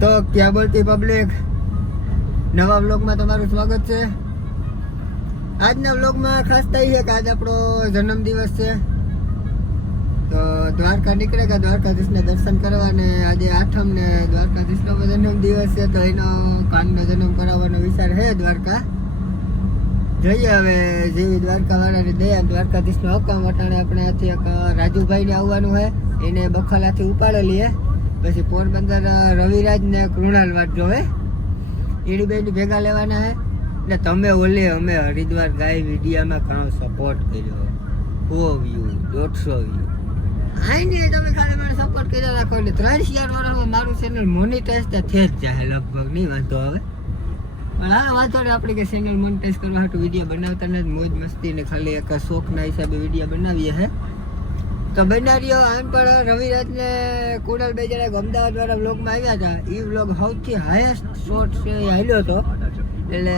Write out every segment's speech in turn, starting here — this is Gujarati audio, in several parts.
તો ક્યાં બોલતી પબ્લિક, નવા વ્લોગમાં તમારું સ્વાગત છે. આજના વ્લોગમાં ખાસ થઈ છે કે આજ આપણો જન્મદિવસ છે. તો દ્વારકા નીકળેગા દ્વારકાધીશને દર્શન કરવા, ને આજે આઠમ ને દ્વારકાધીશનો જન્મદિવસ છે, તો એનો કાનનો જન્મ કરાવવાનો વિચાર છે. દ્વારકા જઈએ હવે, જેવી દ્વારકા વાળાની દયા, દ્વારકાધીશનો હુકમ. વટાણે આપણે આથી એક રાજુભાઈને આવવાનું છે, એને બખાલાથી ઉપાડેલી છે. પછી પોરબંદર રવિરાજ ને કૃણાલ વાત જોવે, એની બેની ભેગા લેવાના છે. ને તમે અમે હરિદ્વાર ગાય વિડીયામાં ઘણો સપોર્ટ કર્યો, 100 વ્યૂ 150 વ્યૂ આઈ તમે ખાલી મને સપોર્ટ કર્યો રાખો એટલે 3-4 વર્ષમાં મારું ચેનલ મોનિટાઈઝ તો થઈ જ જાય લગભગ, નહીં વાંધો આવે. પણ હા વાંધો નહીં, આપણે કે ચેનલ મોનિટાઈઝ કરવા હાટુ વિડીયો બનાવતા ને મોજ મસ્તી ને ખાલી એક શોખના હિસાબે વિડીયો બનાવીએ હે. તો બનાવ્યો આમ પણ રવિરાજ ને કુણાલ બે જણા અમદાવાદ વાળા વ્લોગમાં આવ્યા હતા. એ વ્લોગ સૌથી હાઈએસ્ટ શોર્ટ છે એ હાલ્યો હતો, એટલે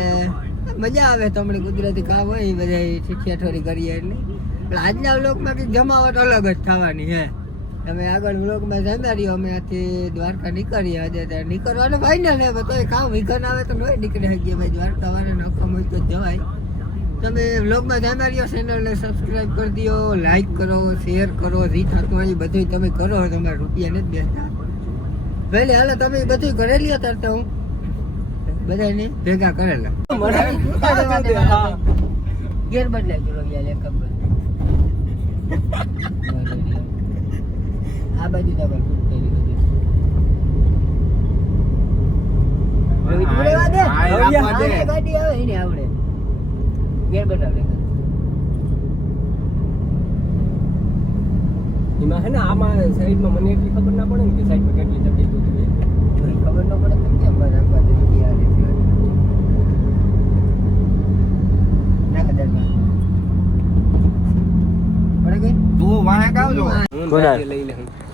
મજા આવે. તો હમણાં કુદરતી કામ હોય એ બધા ઠીઠિયાઠોરી કરીએ એટલે. પણ આજના વ્લોગમાં કંઈક જમાવટ અલગ જ થવાની હે. તમે આગળ વ્લોગમાં જમ્યા રહ્યો. અમે આથી દ્વારકા નીકળીએ, આજે ત્યાં નીકળવાનું ભાઈ ને તો કામ વિઘન આવે તો નહીં નીકળી શકીએ ભાઈ. દ્વારકા વાળાને નખમ હોય તો જવાય. તમે વ્લોગમાં જમ્યા રહ્યો, ચેનલને સબસ્ક્રાઈબ કરી દો, લાઈક કરો, શેર કરો, જી થતું હોય બધું તમે કરો. તમારે રૂપિયા નથી બેસતા પહેલે હાલો, તમે બધું કરેલી હતા. હું બધાને ભેગા કરેલા ગેર બદલાય આ બાજુ ગાડી આવે એને આવડે ગેર બદલાવે એમાં હે ને આમાં સાઈડમાં મને એટલી ખબર ના પડે ને કે સાઈડમાં કેટલી તકલીફ હોતી હોય. ખબર ન પડે તો કેમ રાખવા દે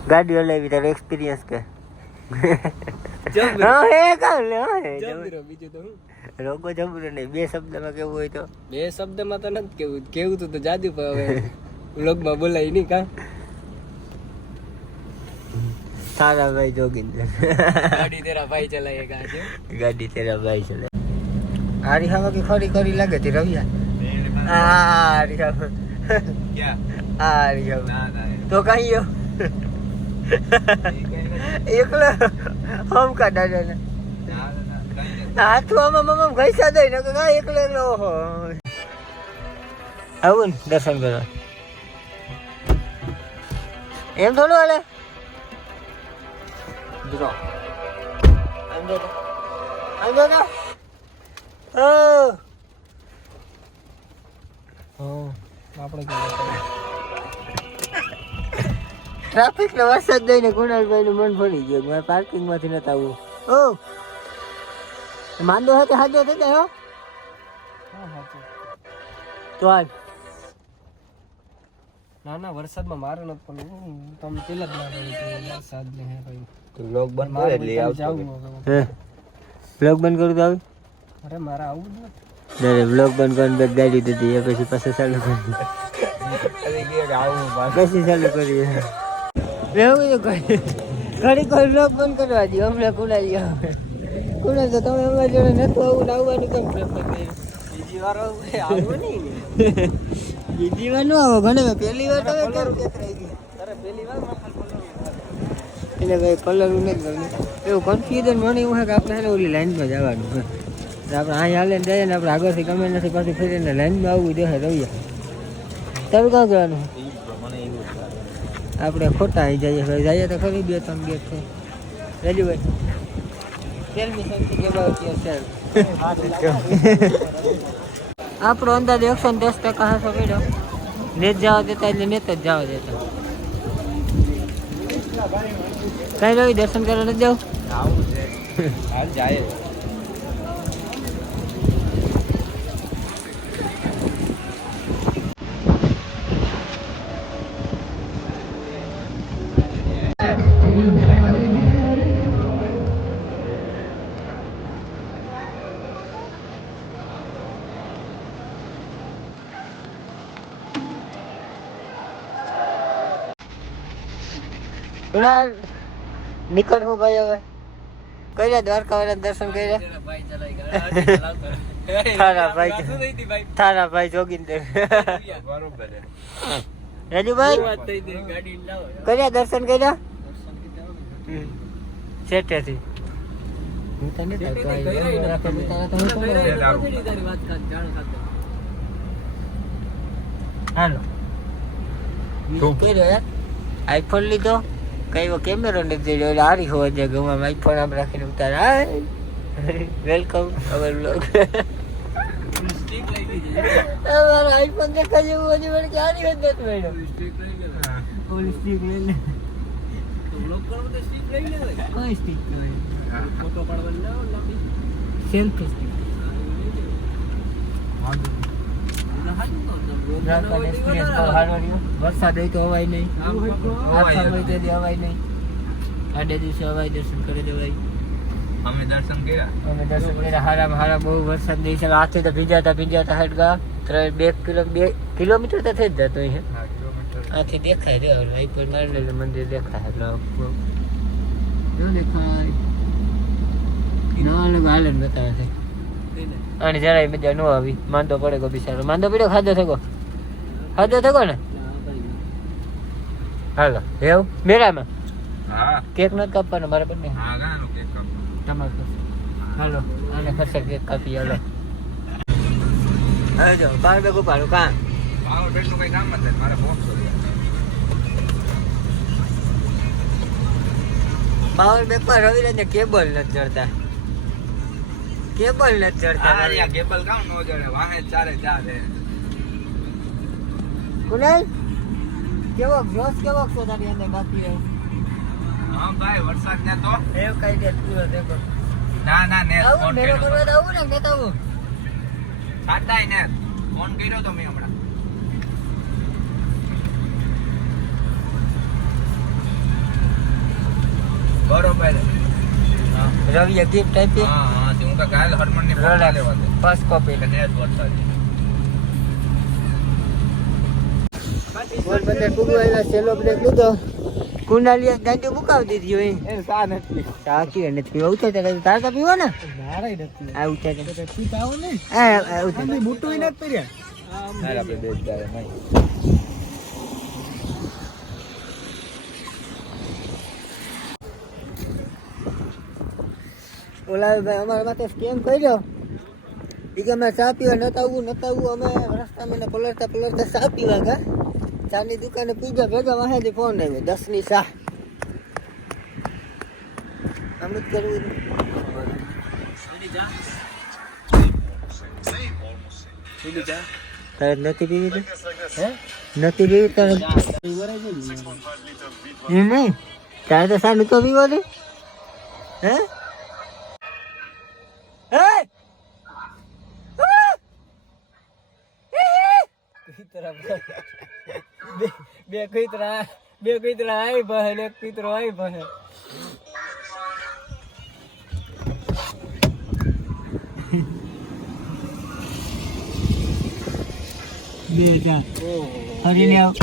ગાડીઓ લેવી તારો એક્સપિરિયન્સ કે રોગો જબરો નહીં. બે શબ્દમાં કેવું હોય તો બે શબ્દમાં તો નથી કેવું તો જાદુ, પણ હવે વ્લોગમાં બોલાય નહીં. કા સારા ભાઈ જોગિંદર ગાડી તેરા ભાઈ ચલાયેગા છે, ગાડી તેરા ભાઈ ચલાય. હારી હવા કે ખરી કરી લાગે તી રવિયા. હારી હવા ક્યાં હારી હવા તો કહીયો એકલો હમ કા દાદા ને હાથમાં મમ્મ ઘઈસા દઈ ને કા એકલો એકલો. ઓહો આવું ને દર્શન કરવા એમ થોડું હાલે. જો અંદર અંદર આપણે ટ્રાફિક ને વરસાદ દઈને કુણાલભાઈ નું મન ફરી ગયું. મારે પાર્કિંગ માંથી નતા આવું. ઓ માંદો હતો હાજો થઈ જાય હો. તો આજ ના ના વરસાદમાં મારે નથી, પણ તમે પેલા જ ના પડ્યું વરસાદ ને હે ભાઈ. તો વ્લોગ બંધ કરે એટલે આવજો. હે વ્લોગ બંધ કરું તો આવે? અરે મારે આવું જ નથી. દરે વ્લોગ બંધ કરીને બેગ ગાડી દીધી, પછી પાછું ચાલુ કરી પછી ચાલુ કરીએ. એવું તો ઘડી કોઈ વ્લોગ બંધ કરવા દો. હમણાં કુણાલી આવે કુણાલ તો તમે અમારી જોડે નતું આવું આવવાનું કેમ પ્રેફર કર્યું? બીજી વાર આવું નહીં ને. બીજી વાર ન આવો ઘણે પહેલી વાર તમે કેમ કેતરાઈ ગઈ? તારે પહેલી વાર એટલે ભાઈ કલર નથી ગમે એવું કન્ફ્યુઝન મને એવું છે કે આપણે છે ને ઓલી લાઈનમાં જવાનું છે. આપણે અહીં હાલે ને જઈએ ને આપણે આગળથી ગમે નથી પાછું ફરીને લાઈનમાં આવવું જોઈએ. રવિયા તારું કાં જવાનું? આપણે ખોટા અહીં જઈએ ભાઈ, જઈએ તો ખરી 2-3 ગેટ છે. રાજુભાઈ આપણો અંદાજ 110% હશે મેડમ. નેત જવા દેતા એટલે નેત જ જવા દેતા. કઈ રવિ દર્શન કરવા નથી જાવ? આવું છે હાલ જાય. નીકળવું ભાઈ હવે કર્યા દ્વારકા વાળા દર્શન કર્યા ભાઈ ચલાઈ ગયા તારા ભાઈ શું થઈ હતી ભાઈ તારા ભાઈ જોગિંદર બરોબર રાજુભાઈ વાત થઈ હતી ગાડી લાવો કર્યા દર્શન કર્યા સેટેથી હું તને હાલો કર્યો યાર આઈફોન લીધો કઈ કેમેરો નથી જોયો હારી હોવા જાય ગમાં આઈફોન આમ રાખીને ઉતારા વેલકમ અવર બ્લોગ મારો આઈફોન દેખા જેવું હજી મને ક્યાં નહીં હોત મેડમ ઓલી સ્ટીક લઈ લે કોઈ સ્ટીક ફોટો પાડવાની સેલ્ફી સ્ટીક વરસાદ હોય તો હવાય નહીં હવાય નહીં આડે દિવસે હવાય દર્શન કરી દેવાય અમે દર્શન કર્યા હારામાં હારા બહુ વરસાદ નહીં છે હાથે તો ભીજાતા હટગા 2 કિલોમીટર તો થઈ જ જતો અહીંયા આથી દેખાય રે ભાઈ પર મારેલ મંદિર દેખાય જો દેખાય ના અલગ હાલન બતાવે છે અને જરાય મજા નો આવી માંદો પડે ગો બિચારો માંદો પડ્યો ખાધો થયો ને હાલો એવું મેળામાં હા કેક નથી કાપવાનો મારે પણ નહીં હા ગાનો કેક કાપ તમારે હાલો આને ખસે કેક કાપી હાલો હવે જો પાર બેગ ઉપાડું કાં મારો બેટનું કઈ કામ નથી મારે બોક્સ પાવર બેગ પર રવિરાજને કેબલ નથી ચડતા હા યા કેબલ કામ નો જડે વાહે ચારે ચાલે કુનાલ કેવો જોશ કેવો છે તારી અંદર બાકી રહ્યો હા ભાઈ વરસાદ ને તો એવું કઈ દે પૂરો દેખો ના ને આવું ફોન મેરો કર્યો કરવા આવું ને કેતા આવું સાટાઈ ને ફોન કર્યો તો મેં હમણાં બરોબર રવિએ ગિફ્ટ આપી હા તે હું તો કાલ હરમન ની ફોન લેવા દે ફર્સ્ટ કોપી એટલે ને વરસાદ બોલ બંદર કુગુ આવ્યા સેલો બ્રેક લીધો કુનાલિયા ગાંડી મુકાવી દીધી હોય એ સા નથી ચા કે નથી ઉતર તાર તો પીવો ને મારાય નથી આ ઉતર ઠીક આવો ને આ ઉતર મોટું નથી કર્યા હાલ આપણે બે દાડે નહીં ઓલા ભાઈ અમારા માટે સ્કેમ કર્યો એ કે અમે ચા પીવા નતા આવું અમે રસ્તામાં પલળતા ચા પીવા ગયા ચાની દુકાને પીધા ભેગા વાહેથી ફોન આવ્યો 10 ની ચા અમુક કરવું તારે નથી પીવી હે નથી પીવી તારે એમ નહીં તારે તો સારું તો પીવો ને હે બે કઈતરા આઈ બહે ને એક કઈતરો આઈ બહે બે જા હરીને આવ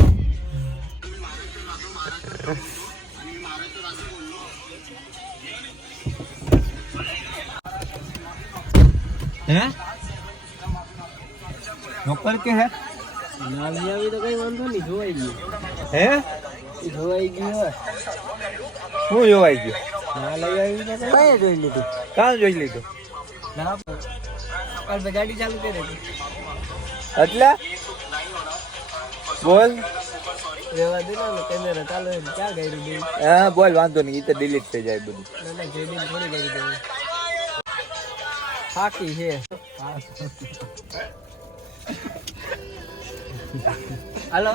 હે નોકર કે હે નાલી આવી તો કઈ વાંધો નહીં જોવાઈ ગયું હે જોવાઈ ગયું હું જોવાઈ ગયો ના લઈ આવી તો કઈ જોઈ લીધું કાલ જોઈ લીધું ના કાલ ગાડી ચાલુ કરી એટલે બોલ રેવા દે ને કેમેરા ચાલુ હોય ક્યાં ગઈ દે હા બોલ વાંધો નહીં એ તો ડિલીટ થઈ જાય બધું ના જેડી થોડી ગઈ દે હાકી છે હાલો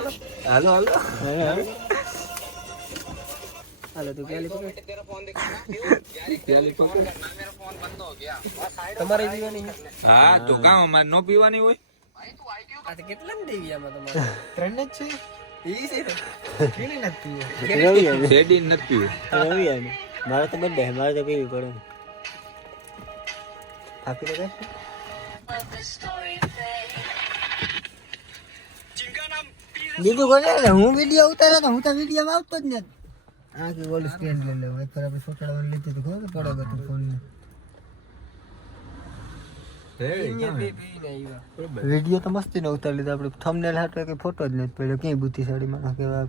તું ક્યાં તમારે જીવાની હા તો કામ અમારે નો પીવાની હોય આ તો કેટલા ને દેવી આમાં તમારે 3 જ છે ઈ છે કેને નથી શેડી નથી પીવું રવિ મારે તો બર્થડે મારે તો પીવી પડે થાકી રહે બીજું કરે હું વિડીયો ઉતારે તો હું તો વિડીયોમાં આવતો જ નથી આ કે ઓલી સ્ટેન્ડ લઈ લેવું એક આપણે સોટાડવાની લીધી તો ખબર પડે ગતું ફોન ને વિડીયો તો મસ્તી ને ઉતારી લીધો આપણે થંબનેલ હાટો કે ફોટો જ નથી પડ્યો ક્યાંય બુદ્ધિશાળી માણસ કેવા